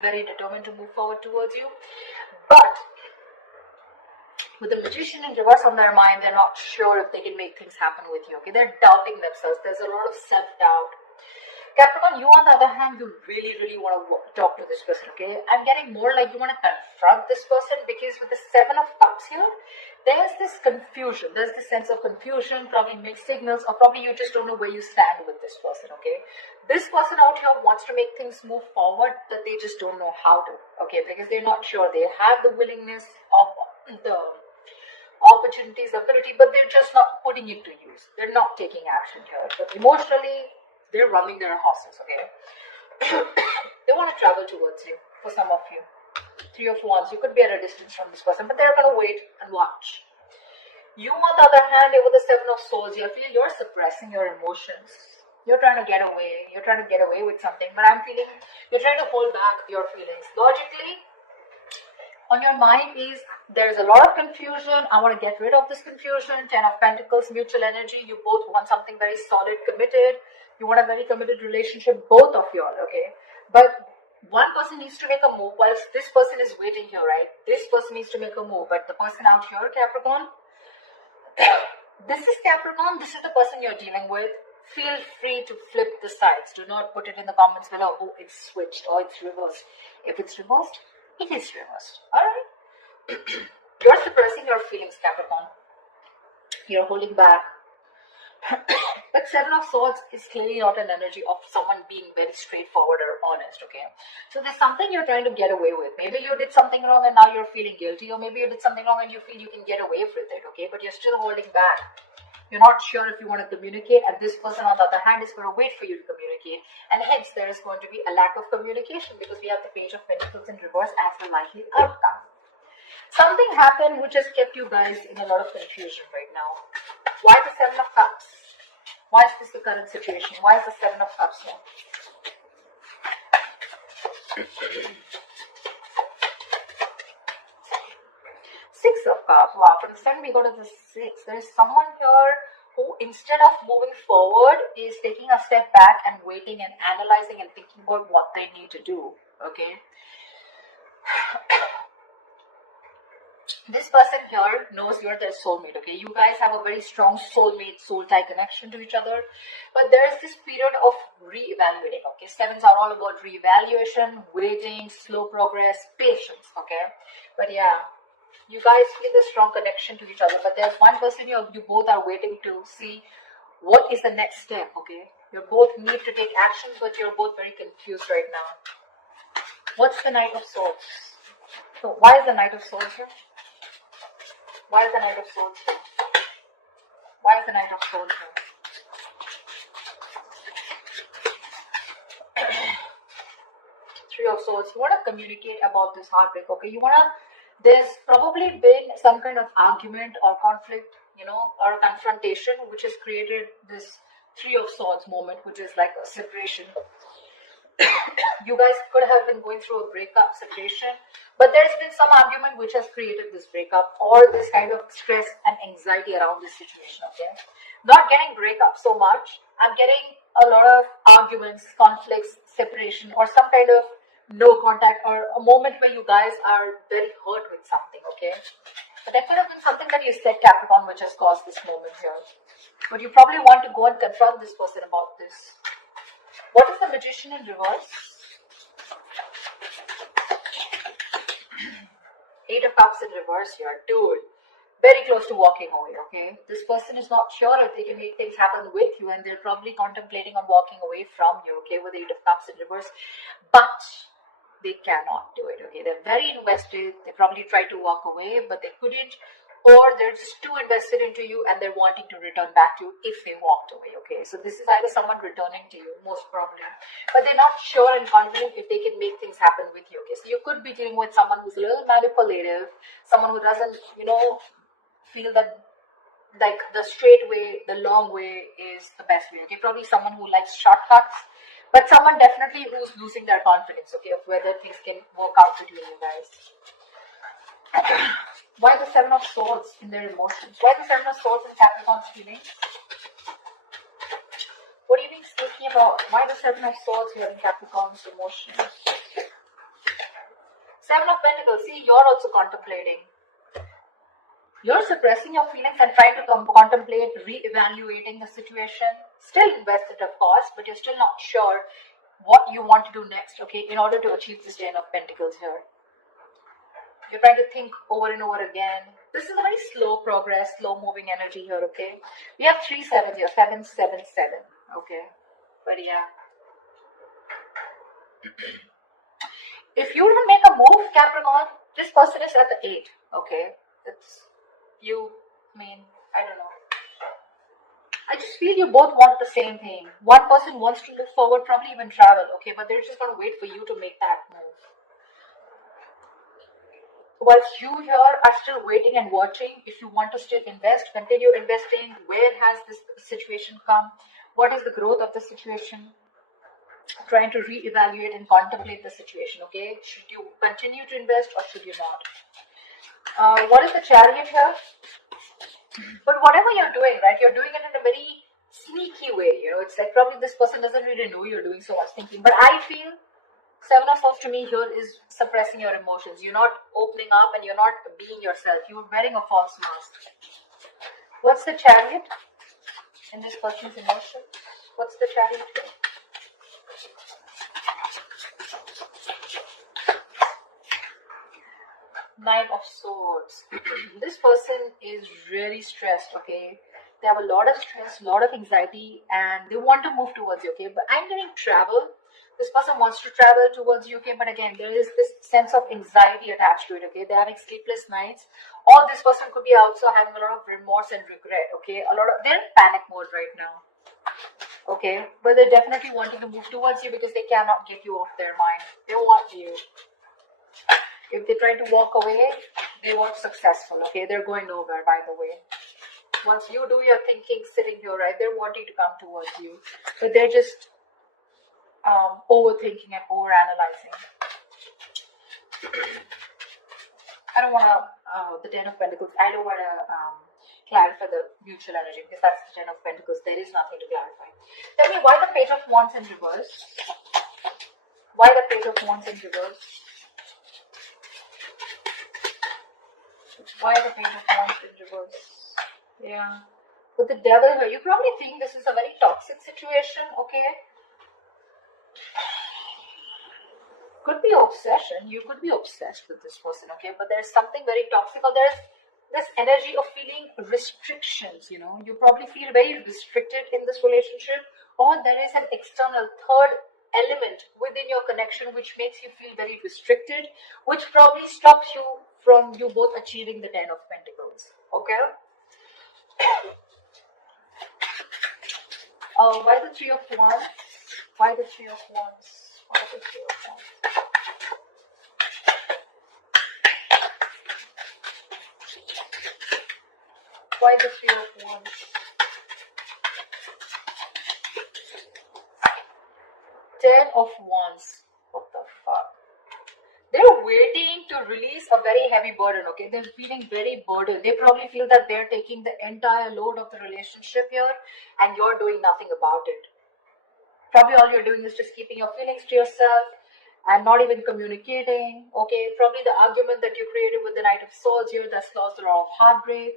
very determined to move forward towards you. But with the Magician in reverse on their mind, they're not sure if they can make things happen with you. Okay, they're doubting themselves. There's a lot of self-doubt. Capricorn, you on the other hand, you really want to talk to this person, okay? I'm getting more like you want to confront this person, because with the Seven of Cups here, there's this confusion. There's this sense of confusion, probably mixed signals, or probably you just don't know where you stand with this person, okay? This person out here wants to make things move forward, but they just don't know how to, okay? Because they're not sure. They have the willingness of the opportunities, ability, but they're just not putting it to use. They're not taking action here. But emotionally, they're running their horses, okay? They want to travel towards you, for some of you. Three of Wands, you could be at a distance from this person, but they're going to wait and watch. You, on the other hand, with the Seven of Swords, I feel you're suppressing your emotions. You're trying to get away. You're trying to get away with something, but I'm feeling you're trying to hold back your feelings. Logically, on your mind is there's a lot of confusion. I want to get rid of this confusion. Ten of Pentacles, mutual energy. You both want something very solid, committed. You want a very committed relationship, both of you all, okay? But one person needs to make a move whilst this person is waiting here, right? This person needs to make a move. But the person out here, Capricorn, this is Capricorn. This is the person you're dealing with. Feel free to flip the sides. Do not put it in the comments below. Oh, it's switched or it's reversed. If it's reversed, it is reversed. Alright? You're suppressing your feelings, Capricorn. You're holding back. But Seven of Swords is clearly not an energy of someone being very straightforward or honest, okay? So there's something you're trying to get away with. Maybe you did something wrong and now you're feeling guilty, or maybe you did something wrong and you feel you can get away with it, okay? But you're still holding back. You're not sure if you want to communicate, and this person on the other hand is going to wait for you to communicate, and hence there is going to be a lack of communication, because we have the Page of Pentacles in reverse as the likely outcome. Something happened which has kept you guys in a lot of confusion right now. Why the Seven of Cups? Why is this the current situation? Why is the Seven of Cups here? Six of Cups. Wow, from the Sun we go to the Six. There is someone here who, instead of moving forward, is taking a step back and waiting and analyzing and thinking about what they need to do. Okay? This person here knows you're their soulmate, okay? You guys have a very strong soulmate, soul-tie connection to each other. But there's this period of re-evaluating, okay? Sevens are all about re-evaluation, waiting, slow progress, patience, okay? But yeah, you guys feel a strong connection to each other. But there's one person you both are waiting to see what is the next step, okay? You both need to take action, but you're both very confused right now. What's the Knight of Swords? So why is the Knight of Swords here? Why is the Knight of Swords here? Why is the Knight of Swords here? Three of Swords. You want to communicate about this heartbreak, okay? There's probably been some kind of argument or conflict, or a confrontation which has created this Three of Swords moment, which is like a separation. You guys could have been going through a breakup, separation, but there's been some argument which has created this breakup or this kind of stress and anxiety around this situation, okay? Not getting breakup so much. I'm getting a lot of arguments, conflicts, separation, or some kind of no contact, or a moment where you guys are very hurt with something, okay? But there could have been something that you said, Capricorn, which has caused this moment here. But you probably want to go and confront this person about this. What is the Magician in reverse? Eight of Cups in reverse here. Dude, very close to walking away, okay? This person is not sure if they can make things happen with you, and they're probably contemplating on walking away from you, okay, with the Eight of Cups in reverse. But they cannot do it, okay? They're very invested. They probably tried to walk away, but they couldn't. Or they're just too invested into you and they're wanting to return back to you if they walked away, okay? So this is either someone returning to you, most probably. But they're not sure and confident if they can make things happen with you, okay? So you could be dealing with someone who's a little manipulative, someone who doesn't, feel that like the straight way, the long way is the best way, okay? Probably someone who likes shortcuts, but someone definitely who's losing their confidence, okay, of whether things can work out between you guys. Why the Seven of Swords in their emotions? Why the Seven of Swords in Capricorn's feelings? What are you being speaking about? Why the Seven of Swords here in Capricorn's emotions? Seven of Pentacles. See, you're also contemplating. You're suppressing your feelings and trying to contemplate re-evaluating the situation. Still invested, of course, but you're still not sure what you want to do next, okay, in order to achieve this Ten of Pentacles here. You're trying to think over and over again. This is a very slow progress, slow moving energy here, okay. We have 3 sevens here, 7, 7, 7, okay. But yeah. If you don't make a move, Capricorn, this person is at the 8, okay. It's you, I don't know. I just feel you both want the same thing. One person wants to move forward, probably even travel, okay, but they're just going to wait for you to make that move. Whilst you here are still waiting and watching, if you want to still invest, continue investing. Where has this situation come? What is the growth of the situation? Trying to re-evaluate and contemplate the situation, okay? Should you continue to invest or should you not? What is the Chariot here? But whatever you're doing, right, you're doing it in a very sneaky way, you know. It's like probably this person doesn't really know you're doing so much thinking. But I feel Seven of Swords to me here is suppressing your emotions. You're not opening up and you're not being yourself. You're wearing a false mask. What's the Chariot in this person's emotion? What's the Chariot here? Knight of Swords. This person is really stressed, okay? They have a lot of stress, a lot of anxiety, and they want to move towards you, okay? But I'm getting travel. This person wants to travel towards you, okay? But again, there is this sense of anxiety attached to it, okay? They're having sleepless nights. Or this person could be also having a lot of remorse and regret, okay? They're in panic mode right now, okay? But they're definitely wanting to move towards you because they cannot get you off their mind. They want you. If they try to walk away, they weren't successful, okay? They're going nowhere, by the way. Once you do your thinking sitting here, right, they're wanting to come towards you. But they're just overthinking and overanalyzing. I don't want to, the Ten of Pentacles, I don't want to clarify the mutual energy because that's the Ten of Pentacles. There is nothing to clarify. Tell me why the Page of Wands in reverse? Why the Page of Wands in reverse? Why the Page of Wands in reverse? Yeah. With the Devil here, you probably think this is a very toxic situation, okay? Could be obsession. You could be obsessed with this person, okay? But there's something very toxic, or there's this energy of feeling restrictions, you know? You probably feel very restricted in this relationship, or there is an external third element within your connection which makes you feel very restricted, which probably stops you from you both achieving the Ten of Pentacles, okay? Why the Three of Wands? Why the Three of Wands? Why the Three of Wands? Why the Three of Wands? Ten of Wands. What the fuck? They're waiting to release a very heavy burden, okay? They're feeling very burdened. They probably feel that they're taking the entire load of the relationship here and you're doing nothing about it. Probably all you're doing is just keeping your feelings to yourself and not even communicating, okay? Probably the argument that you created with the Knight of Swords here that's caused a lot of heartbreak,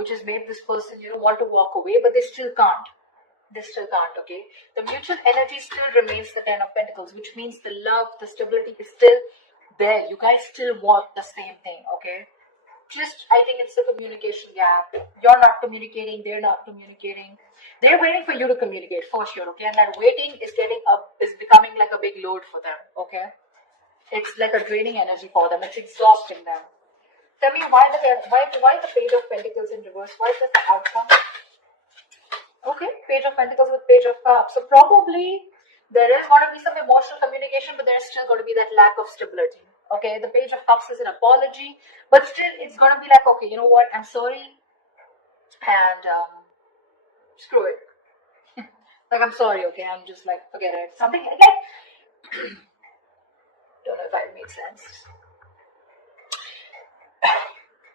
which has made this person, you know, want to walk away, but they still can't. They still can't, okay? The mutual energy still remains the Ten of Pentacles, which means the love, the stability is still there. You guys still want the same thing, okay? Just, I think it's the communication gap. You're not communicating, they're not communicating. They're waiting for you to communicate, for sure, okay? And that waiting is becoming like a big load for them, okay? It's like a draining energy for them. It's exhausting them. Tell me why the Page of Pentacles in reverse? Why is that the outcome? Okay, Page of Pentacles with Page of Cups. So probably there is going to be some emotional communication, but there's still going to be that lack of stability. Okay, the Page of Cups is an apology, but still it's going to be like, okay, you know what, I'm sorry, and screw it. Like, I'm sorry, okay, I'm just like, forget it. Something like that. Don't know if I made sense.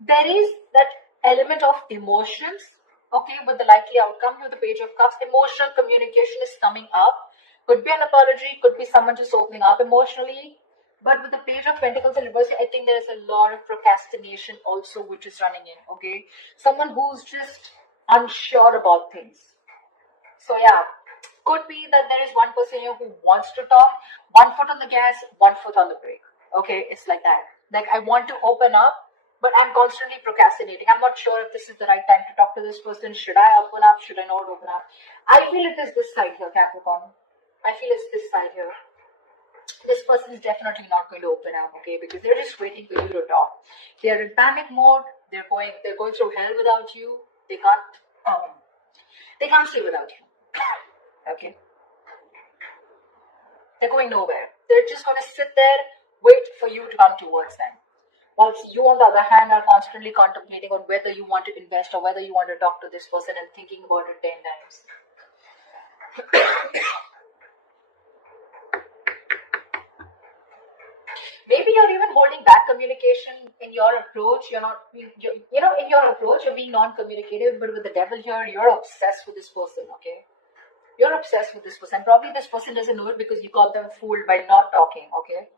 There is that element of emotions, okay, with the likely outcome with the Page of Cups. Emotional communication is coming up. Could be an apology, could be someone just opening up emotionally. But with the Page of Pentacles in reverse, I think there's a lot of procrastination also which is running in, okay? Someone who's just unsure about things. So yeah, could be that there is one person here who wants to talk, one foot on the gas, one foot on the brake. Okay, it's like that. Like, I want to open up, but I'm constantly procrastinating. I'm not sure if this is the right time to talk to this person. Should I open up? Should I not open up? I feel it is this side here, Capricorn. I feel it's this side here. This person is definitely not going to open up, okay? Because they're just waiting for you to talk. They're in panic mode. They're going through hell without you. They can't stay without you. Okay. They're going nowhere. They're just going to sit there, wait for you to come towards them. Whilst you, on the other hand, are constantly contemplating on whether you want to invest or whether you want to talk to this person and thinking about it 10 times. Maybe you're even holding back communication in your approach. You're not, in your approach, you're being non-communicative, but with the devil here, you're obsessed with this person, okay? You're obsessed with this person. Probably this person doesn't know it because you got them fooled by not talking, okay?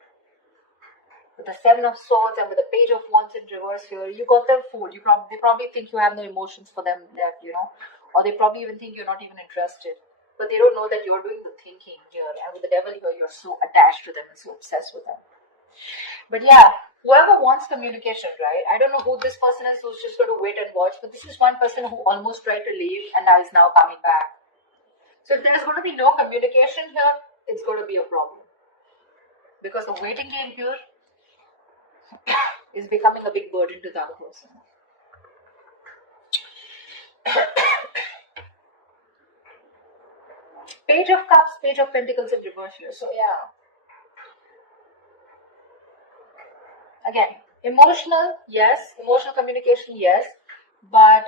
With the Seven of Swords and with the Page of Wands in reverse here, you got them fooled. They probably think you have no emotions for them left, or they probably even think you're not even interested. But they don't know that you're doing the thinking here. And with the devil here, you're so attached to them and so obsessed with them. But yeah, whoever wants communication, right? I don't know who this person is who's just going to wait and watch, but this is one person who almost tried to leave and now is now coming back. So if there's going to be no communication here, it's going to be a problem. Because the waiting game here is becoming a big burden to the other person. Page of Cups, Page of Pentacles in reverse here. So yeah. Again, emotional communication, yes. But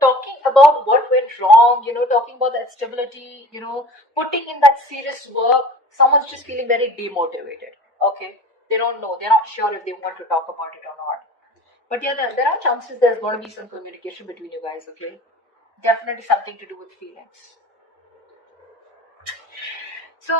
talking about what went wrong, talking about that stability, putting in that serious work, someone's just feeling very demotivated, okay? They don't know, they're not sure if they want to talk about it or not. But yeah, there are chances there's going to be some communication between you guys, okay? Definitely something to do with feelings. So